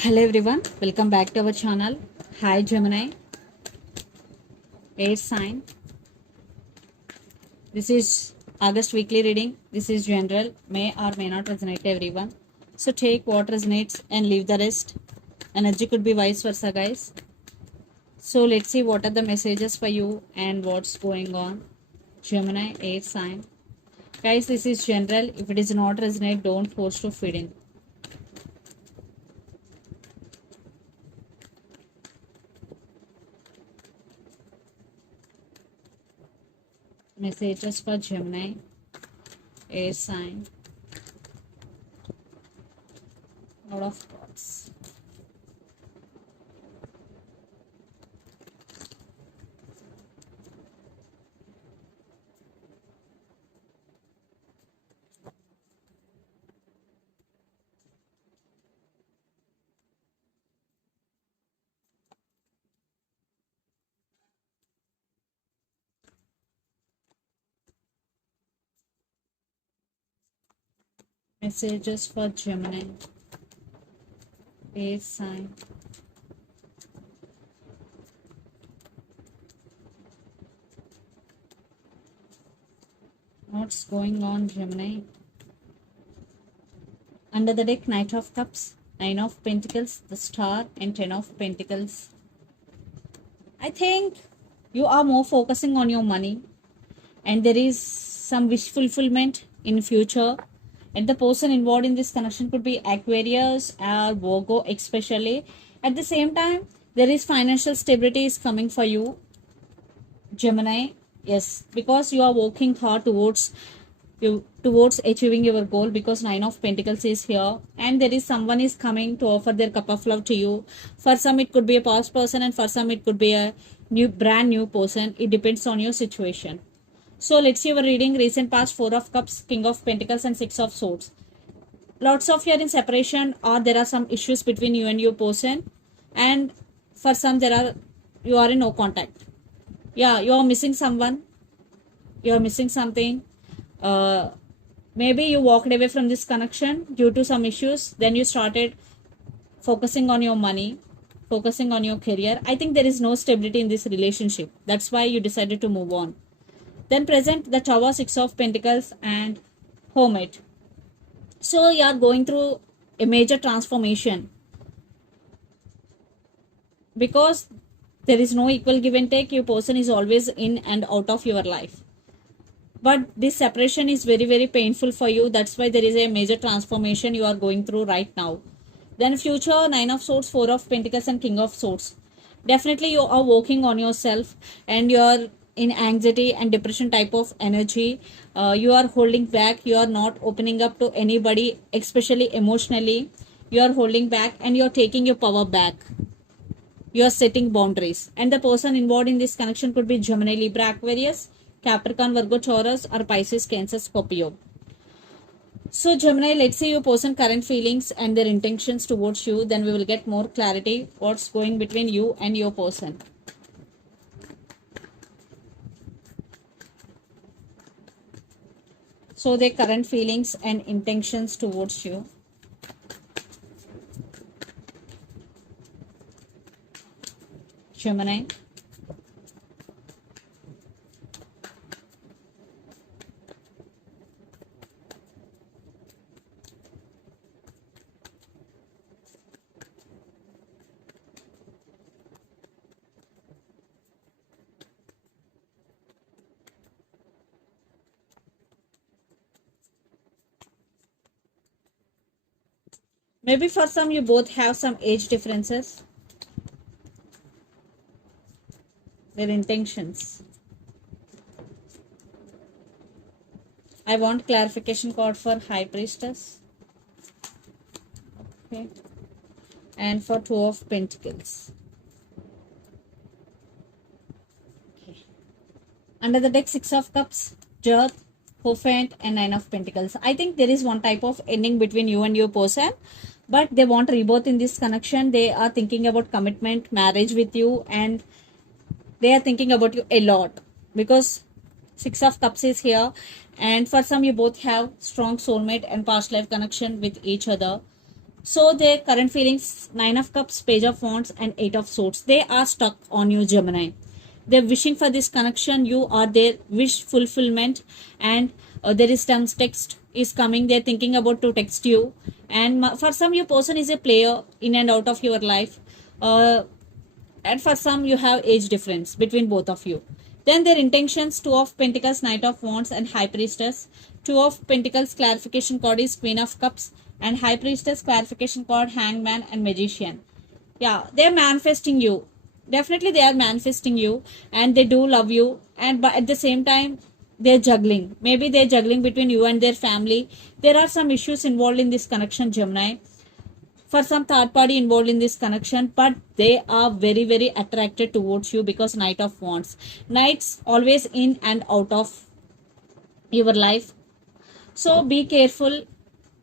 Hello everyone, welcome back to our channel. Hi Gemini, air sign. This is August weekly reading. This is general, may or may not resonate to everyone. So take what resonates and leave the rest. Energy could be vice versa, guys. So let's see what are the messages for you and what's going on. Gemini, air sign. Guys, this is general. If it is not resonate, don't force to fit in. Messages for Gemini, air sign. Lot of thoughts. Messages for Gemini, air sign. What's going on, Gemini? Under the deck, Knight of Cups, Nine of Pentacles, the Star, and Ten of Pentacles. I think you are more focusing on your money, and there is some wish fulfillment in future. And the person involved in this connection could be Aquarius or Virgo, especially. At the same time, there is financial stability is coming for you, Gemini. Yes, because you are working hard towards achieving your goal, because Nine of Pentacles is here and there is someone is coming to offer their cup of love to you. For some it could be a past person, and for some it could be a brand new person. It depends on your situation. So let's see our reading. Recent past, Four of Cups, King of Pentacles, and Six of Swords. Lots of you are in separation, or there are some issues between you and your person, and for some you are in no contact. Yeah, you are missing someone, you are missing something. Maybe you walked away from this connection due to some issues, then you started focusing on your money, focusing on your career. I think there is no stability in this relationship, that's why you decided to move on. Then present, the Tower, Six of Pentacles, and Hermit. So you are going through a major transformation, because there is no equal give and take. Your person is always in and out of your life, but this separation is very very painful for you. That's why there is a major transformation you are going through right now. Then future, Nine of Swords, Four of Pentacles, and King of Swords. Definitely you are working on yourself, and you are in anxiety and depression type of energy. You are holding back, you are not opening up to anybody, especially emotionally. You are holding back and you are taking your power back. You are setting boundaries, and the person involved in this connection could be Gemini, Libra, Aquarius, Capricorn, Virgo, Taurus, or Pisces, Cancer, Scorpio. So Gemini, let's see your person current feelings and their intentions towards you. Then we will get more clarity what's going between you and your person. So their current feelings and intentions towards you. Gemini. Maybe for some you both have some age differences. Their intentions. I want clarification card for High Priestess. Okay. And for Two of Pentacles. Okay. Under the deck, Six of Cups, Death, Hierophant, and Nine of Pentacles. I think there is one type of ending between you and your person, but they want rebirth in this connection. They are thinking about commitment, marriage with you, and they are thinking about you a lot, because Six of Cups is here, and for some you both have strong soulmate and past life connection with each other. So their current feelings, Nine of Cups, Page of Wands, and Eight of Swords, they are stuck on you, Gemini. They're wishing for this connection. You are their wish fulfillment. And there is some text is coming. They're thinking about to text you. And for some, your person is a player in and out of your life. And for some, you have age difference between both of you. Then their intentions: Two of Pentacles, Knight of Wands, and High Priestess. Two of Pentacles clarification card is Queen of Cups, and High Priestess clarification card Hangman and Magician. Yeah, they're manifesting you. Definitely they are manifesting you, and they do love you. And but at the same time, they're juggling. Maybe they're juggling between you and their family. There are some issues involved in this connection, Gemini, for some third party involved in this connection, but they are very very attracted towards you because Knight of Wands. Knights always in and out of your life, so be careful.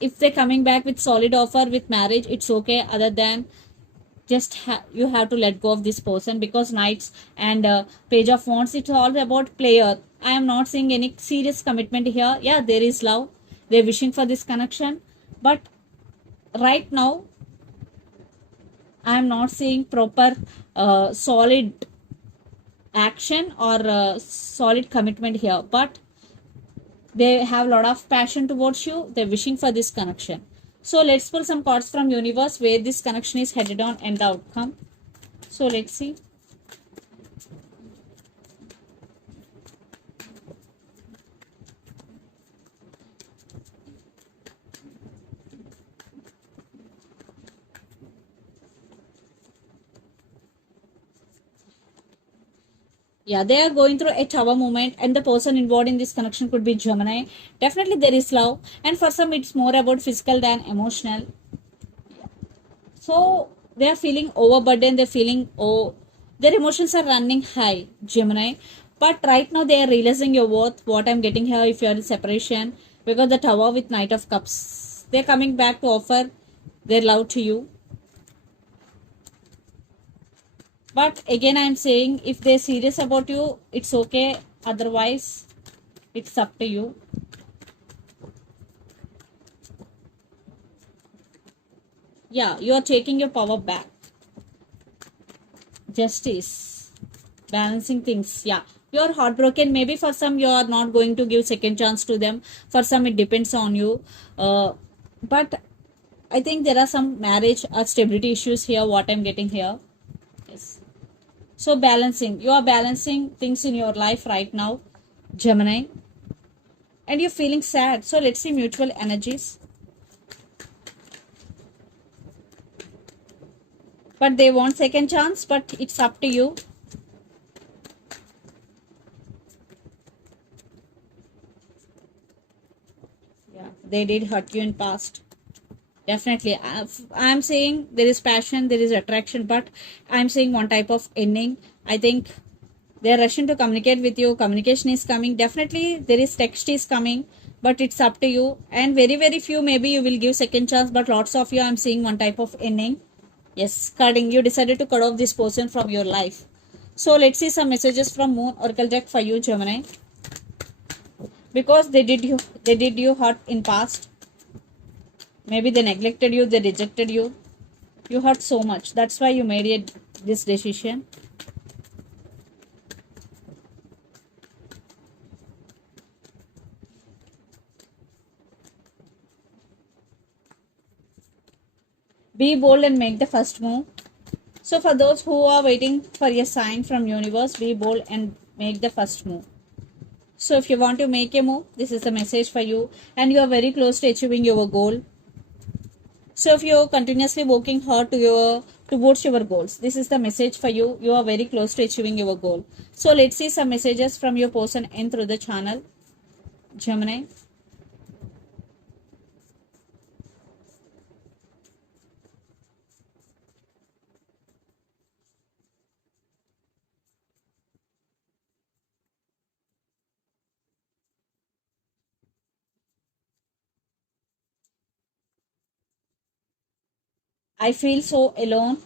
If they're coming back with solid offer with marriage, it's okay. Other than, just you have to let go of this person, because Knights and Page of Wands, it's all about player. I am not seeing any serious commitment here. Yeah, there is love, they're wishing for this connection, but right now I am not seeing proper solid action or solid commitment here. But they have a lot of passion towards you. They're wishing for this connection. So let's pull some cards from universe where this connection is headed on and the outcome. So let's see. Yeah, they are going through a tower moment, and the person involved in this connection could be Gemini. Definitely there is love, and for some it's more about physical than emotional. So they are feeling overburdened, they're feeling, oh, their emotions are running high, Gemini. But right now they are realizing your worth, what I'm getting here if you're in separation, because the tower with Knight of Cups, they're coming back to offer their love to you. But again, I'm saying, if they're serious about you, it's okay. Otherwise, it's up to you. Yeah, you are taking your power back. Justice, balancing things. Yeah, you're heartbroken. Maybe for some, you are not going to give second chance to them. For some, it depends on you. But I think there are some marriage or stability issues here. What I'm getting here. Yes. So balancing, you are balancing things in your life right now, Gemini, and you're feeling sad. So let's see mutual energies. But they want second chance, but it's up to you. Yeah, they did hurt you in past. Definitely. I'm saying there is passion, there is attraction, but I'm saying one type of ending. I think they're rushing to communicate with you. Communication is coming. Definitely there is text is coming, but it's up to you. And very, very few, maybe you will give second chance, but lots of you, I'm seeing one type of ending. Yes, cutting. You decided to cut off this person from your life. So let's see some messages from Moon Oracle deck for you, Gemini. Because they did you hurt in past. Maybe they neglected you, they rejected you. You hurt so much. That's why you made this decision. Be bold and make the first move. So for those who are waiting for a sign from universe, be bold and make the first move. So if you want to make a move, this is the message for you, and you are very close to achieving your goal. So if you're continuously working hard towards your goals, this is the message for you. You are very close to achieving your goal. So let's see some messages from your person in through the channel, Gemini. I feel so alone.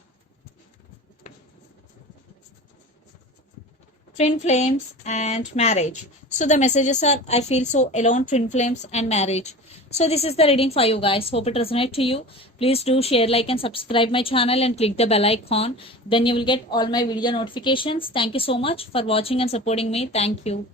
twin flames and marriage. So the messages are, I feel so alone, twin flames and marriage. So this is the reading for you guys. Hope it resonates to you. Please do share, like and subscribe my channel and click the bell icon. Then you will get all my video notifications. Thank you so much for watching and supporting me. Thank you.